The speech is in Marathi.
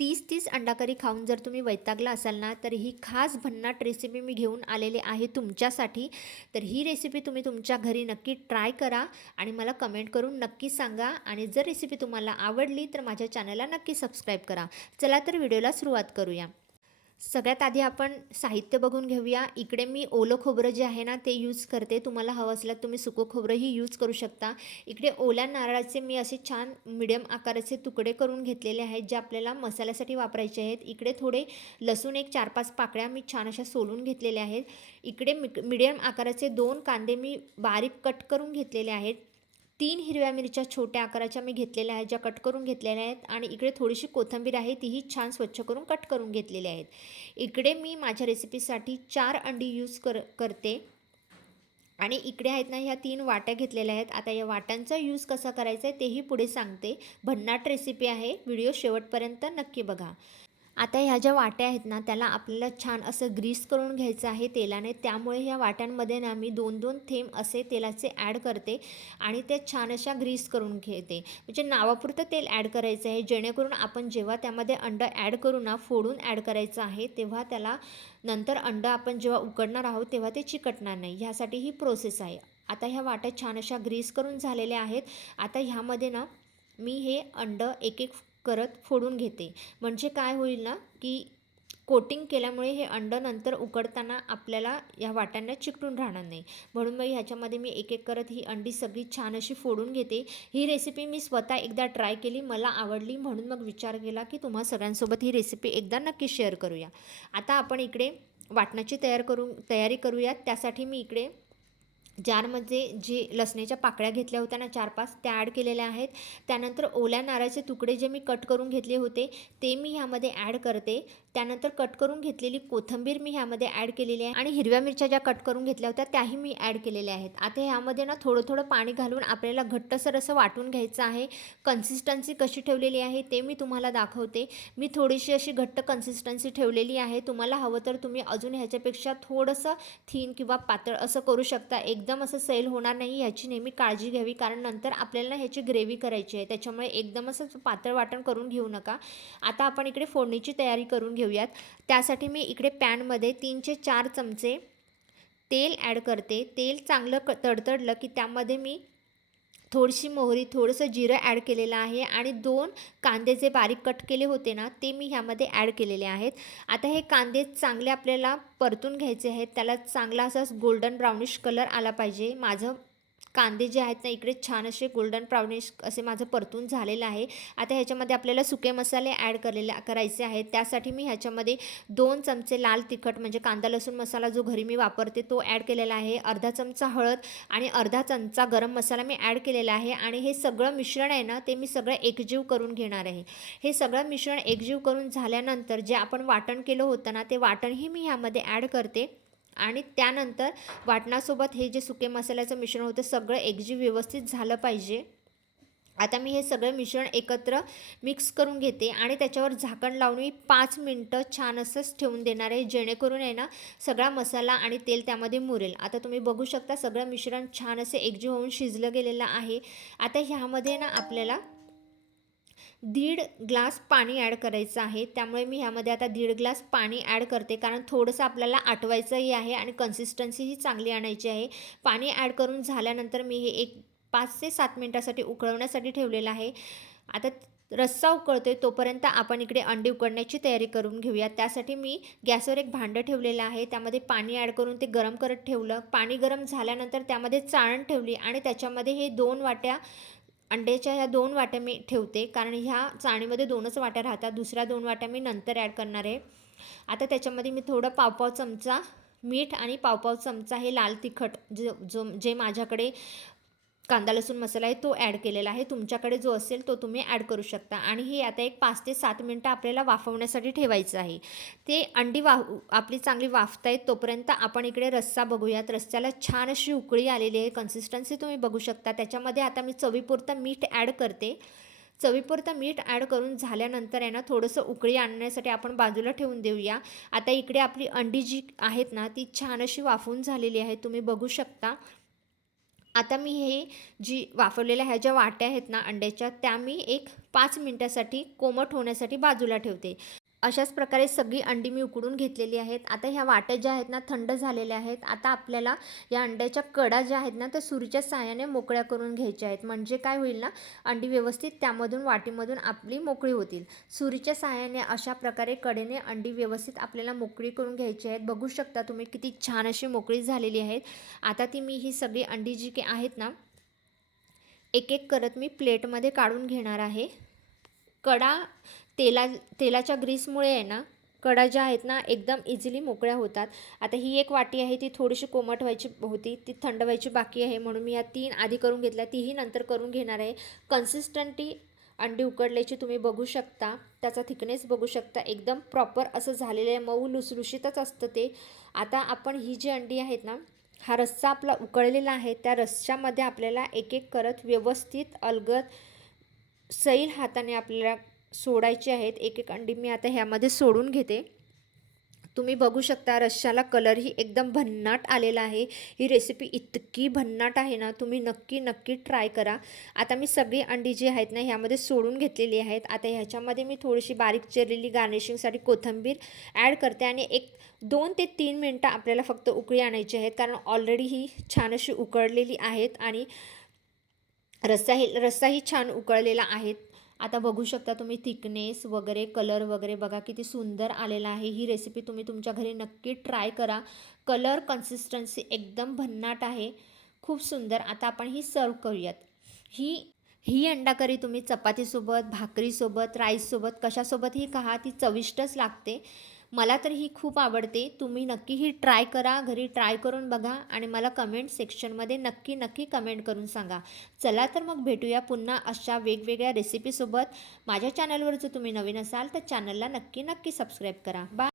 30-30 अंडा करी खाऊन जर तुम्ही वैतागला असाल ना, तर ही खास भन्नाट रेसिपी मी घेऊन आलेली आहे तुमच्यासाठी. तर ही रेसिपी तुम्ही तुमच्या घरी नक्की ट्राय करा आणि मला कमेंट करून नक्की सांगा. आणि जर रेसिपी तुम्हाला आवडली तर माझ्या चॅनलला नक्की सबस्क्राईब करा. चला तर व्हिडिओला सुरुवात करूया. सगळ्यात आधी आपण साहित्य बघून घेऊया. इकडे मी ओलं खोबरं जे आहे ना ते यूज करते. तुम्हाला हवं असल्यास तुम्ही सुकं खोबरंही यूज करू शकता. इकडे ओल्या नारळाचे मी असे छान मिडियम आकाराचे तुकडे करून घेतलेले आहेत, जे आपल्याला मसाल्यासाठी वापरायचे आहेत. इकडे थोडे लसूण एक 4-5 पाकळ्या मी छान अशा सोलून घेतलेल्या आहेत. इकडे मिडियम आकाराचे 2 कांदे मी बारीक कट करून घेतलेले आहेत. 3 हिरव्या मिरच्या छोट्या आकाराच्या मी घेतलेल्या आहेत, ज्या कट करून घेतलेल्या आहेत. आणि इकडे थोडीशी कोथिंबीर आहे, तीही छान स्वच्छ करून कट करून घेतलेली आहेत. इकडे मी माझ्या रेसिपीसाठी 4 अंडी यूज करते. आणि इकडे आहेत ना ह्या 3 वाट्या घेतलेल्या आहेत. आता या वाट्यांचा यूज कसा करायचा आहे तेही पुढे सांगते. भन्नाट रेसिपी आहे, व्हिडिओ शेवटपर्यंत नक्की बघा. आता ह्या ज्या वाट्या आहेत ना त्याला आपल्याला छान असं ग्रीस करून घ्यायचं आहे तेलाने. त्यामुळे ह्या वाट्यांमध्ये ना मी 2-2 थेंब असे तेलाचे ॲड करते आणि ते छान अशा ग्रीस करून घेते. म्हणजे नावापुरतं तेल ॲड करायचं आहे, जेणेकरून आपण जेव्हा त्यामध्ये अंडं ॲड करू ना, फोडून ॲड करायचं आहे, तेव्हा त्याला नंतर अंडं आपण जेव्हा उकडणार आहोत तेव्हा ते चिकटणार नाही. ह्यासाठी ही प्रोसेस आहे. आता ह्या वाट्या छान अशा ग्रीस करून झालेल्या आहेत. आता ह्यामध्ये ना मी हे अंडं एक एक करत फोडून घेते. म्हणजे काय होईल ना की कोटिंग केल्यामुळे हे अंडं नंतर उकडताना आपल्याला या वाट्यांना चिकटून राहणार नाही. म्हणून मग ह्याच्यामध्ये मी एक एक करत ही अंडी सगळी छान अशी फोडून घेते. ही रेसिपी मी स्वतः एकदा ट्राय केली, मला आवडली, म्हणून मग विचार केला की तुम्हा सगळ्यांसोबत ही रेसिपी एकदा नक्की शेअर करूया. आता आपण इकडे वाटणाची तयारी करूयात. त्यासाठी मी इकडे जारमध्ये जे लसणाच्या पाकळ्या घेतल्या होत्या ना 4-5 त्या ॲड केलेल्या आहेत. त्यानंतर ओल्या नारळाचे तुकडे जे मी कट करून घेतले होते ते मी ह्यामध्ये ॲड करते. त्यानंतर कट करून घेतलेली कोथिंबीर मी ह्यामध्ये ॲड केलेली आहे आणि हिरव्या मिरच्या ज्या कट करून घेतल्या होत्या त्याही मी ॲड केलेल्या आहेत. आता ह्यामध्ये ना थोडं थोडं पाणी घालून आपल्याला घट्टसर असं वाटून घ्यायचं आहे. कन्सिस्टन्सी कशी ठेवलेली आहे ते मी तुम्हाला दाखवते. मी थोडीशी अशी घट्ट कन्सिस्टन्सी ठेवलेली आहे. तुम्हाला हवं तर तुम्ही अजून ह्याच्यापेक्षा थोडंसं थिन किंवा पातळ असं करू शकता. एकदम असं सैल होणार नाही याची नेहमी काळजी घ्यावी, कारण नंतर आपल्याला ह्याची ग्रेव्ही करायची आहे. त्याच्यामुळे एकदम असं पातळ वाटण करून घेऊ नका. आता आपण इकडे फोडणीची तयारी करून घेऊयात. त्यासाठी मी इकडे पॅनमध्ये 3 ते 4 चमचे तेल ॲड करते. तेल चांगलं तडतडलं की त्यामध्ये मी थोडीशी मोहरी, थोडंसं जिरं ॲड केलेलं आहे आणि 2 कांदे जे बारीक कट केले होते ना ते मी ह्यामध्ये ॲड केलेले आहेत. आता हे कांदे चांगले आपल्याला परतून घ्यायचे आहेत. त्याला चांगला असा गोल्डन ब्राउनिश कलर आला पाहिजे. माझं कांदे जे आहेत ना इकडे छान असे गोल्डन ब्राउनिश असे माझं परतून झालेलं आहे. आता ह्याच्यामध्ये आपल्याला सुके मसाले ॲड करायचे आहेत. त्यासाठी मी ह्याच्यामध्ये 2 चमचे लाल तिखट म्हणजे कांदा लसूण मसाला जो घरी मी वापरते तो ॲड केलेला आहे. अर्धा चमचा हळद आणि अर्धा चमचा गरम मसाला मी ॲड केलेला आहे. आणि हे सगळं मिश्रण आहे ना ते मी सगळं एकजीव करून घेणार आहे. हे सगळं मिश्रण एकजीव करून झाल्यानंतर जे आपण वाटण केलं होतं ना ते वाटणही मी ह्यामध्ये ॲड करते. आणि त्यानंतर वाटणासोबत हे जे सुके मसाल्याचं मिश्रण होतं सगळं एकजीव व्यवस्थित झालं पाहिजे. आता मी हे सगळं मिश्रण एकत्र मिक्स करून घेते आणि त्याच्यावर झाकण लावून मी 5 मिनटं छान असंच ठेवून देणार आहे, जेणेकरून आहे ना सगळा मसाला आणि तेल त्यामध्ये मुरेल. आता तुम्ही बघू शकता सगळं मिश्रण छान असे एकजीव होऊन शिजलं गेलेलं आहे. आता ह्यामध्ये ना आपल्याला 1.5 ग्लास पाणी ॲड करायचं आहे. त्यामुळे मी ह्यामध्ये आता 1.5 ग्लास पाणी ॲड करते, कारण थोडंसं आपल्याला आटवायचंही आहे आणि कन्सिस्टन्सीही चांगली आणायची आहे. पाणी ॲड करून झाल्यानंतर मी हे 5 ते 7 मिनटासाठी उकळवण्यासाठी ठेवलेलं आहे. आता रस्सा उकळतोय तोपर्यंत आपण इकडे अंडी उकडण्याची तयारी करून घेऊया. त्यासाठी मी गॅसवर एक भांडं ठेवलेलं आहे. त्यामध्ये पाणी ॲड करून ते गरम करत ठेवलं. पाणी गरम झाल्यानंतर त्यामध्ये चाळण ठेवली आणि त्याच्यामध्ये हे 2 वाट्या अंड्याच्या ह्या 2 वाट्या मी ठेवते, कारण ह्या चाळणीमध्ये 2च वाट्या राहतात. दुसऱ्या 2 वाट्या मी नंतर ॲड करणार आहे. आता त्याच्यामध्ये मी थोडं पाव चमचा मीठ आणि पाव चमचा हे लाल तिखट जे माझ्याकडे कांदा लसूण मसाला आहे तो ॲड केलेला आहे. तुमच्याकडे जो असेल तो तुम्ही ॲड करू शकता. आणि हे आता एक 5 ते 7 मिनटं आपल्याला वाफवण्यासाठी ठेवायचं आहे. ते अंडी आपली चांगली वाफतायत तोपर्यंत आपण इकडे रस्सा बघूयात. रस्स्याला छान अशी उकळी आलेली आहे, कन्सिस्टन्सी तुम्ही बघू शकता. त्याच्यामध्ये आता मी चवीपुरतं मीठ ॲड करते. चवीपुरतं मीठ ॲड करून झाल्यानंतर आहे ना थोडंसं उकळी आणण्यासाठी आपण बाजूला ठेवून देऊया. आता इकडे आपली अंडी जी आहेत ना ती छान अशी वाफवून झालेली आहे, तुम्ही बघू शकता. आता मी हे जी वाफवलेल्या ह्या ज्या वाट्या आहेत ना अंड्याच्या, त्या मी एक 5 मिनिटासाठी कोमट होण्यासाठी बाजूला ठेवते. अशाच प्रकारे सगळी अंडी मी उकडून घेतलेली आहेत. आता ह्या वाट्या ज्या आहेत ना थंड झालेल्या आहेत. आता आपल्याला या अंड्याच्या कडा ज्या आहेत ना त्या सुरीच्या साहाय्याने मोकळ्या करून घ्यायच्या आहेत. म्हणजे काय होईल ना, अंडी व्यवस्थित त्यामधून वाटीमधून आपली मोकळी होतील. सुरीच्या साहाय्याने अशा प्रकारे कडेने अंडी व्यवस्थित आपल्याला मोकळी करून घ्यायची आहेत. बघू शकता तुम्ही किती छान अशी मोकळी झालेली आहेत. आता ती मी ही सगळी अंडी जी काही आहेत ना, एक एक करत मी प्लेटमध्ये काढून घेणार आहे. कडा तेलाच्या ग्रीसमुळे आहे ना, कडा ज्या आहेत ना एकदम इझिली मोकळ्या होतात. आता ही एक वाटी आहे, ती थोडीशी कोमट व्हायची होती, ती थंड व्हायची बाकी आहे, म्हणून मी या 3 आधी करून घेतल्या, तीही नंतर करून घेणार आहे. कन्सिस्टंटी अंडी उकडल्याची तुम्ही बघू शकता, त्याचा थिकनेस बघू शकता, एकदम प्रॉपर असं झालेलं आहे, मऊ लुसलुशीतच असतं ते. आता आपण ही जी अंडी आहेत ना, हा रस्सा आपला उकळलेला आहे, त्या रस्स्यामध्ये आपल्याला एक एक करत व्यवस्थित अलगद सैल हाताने आपल्याला सोडायची आहेत. एक एक अंडी मी आता ह्यामध्ये सोडून घेते. तुम्ही बघू शकता रश्श्याला कलरही एकदम भन्नाट आलेला आहे. ही रेसिपी इतकी भन्नाट आहे ना, तुम्ही नक्की ट्राय करा. आता मी सगळी अंडी जी आहेत ना ह्यामध्ये सोडून घेतलेली आहेत. आता ह्याच्यामध्ये मी थोडीशी बारीक चिरलेली गार्निशिंगसाठी कोथिंबीर ॲड करते आणि एक 2 ते 3 मिनटं आपल्याला फक्त उकळी आणायची आहेत, कारण ऑलरेडी ही छान अशी उकळलेली आहेत आणि रस्साही छान उकळलेला आहे. आता बघू शकता तुम्ही थिकनेस वगैरे, कलर वगैरे बघा किती सुंदर आलेला आहे. ही रेसिपी तुम्ही तुमच्या घरी नक्की ट्राय करा. कलर कन्सिस्टन्सी एकदम भन्नाट आहे, खूप सुंदर. आता आपण ही सर्व करूयात. ही ही अंडा करी तुम्ही चपातीसोबत, भाकरीसोबत, राईससोबत कशासोबतही खा, ती चविष्टच लागते. मला तर ही खूप आवडते. तुम्ही नक्की ही ट्राय करा, घरी ट्राय करून बघा आणि मला कमेंट सेक्शनमध्ये नक्की कमेंट करून सांगा. चला तर मग भेटूया पुन्हा अशा वेगवेगळ्या रेसिपीसोबत. माझ्या चॅनलवर जर तुम्ही नवीन असाल तर चॅनलला नक्की सबस्क्राईब करा. बाय.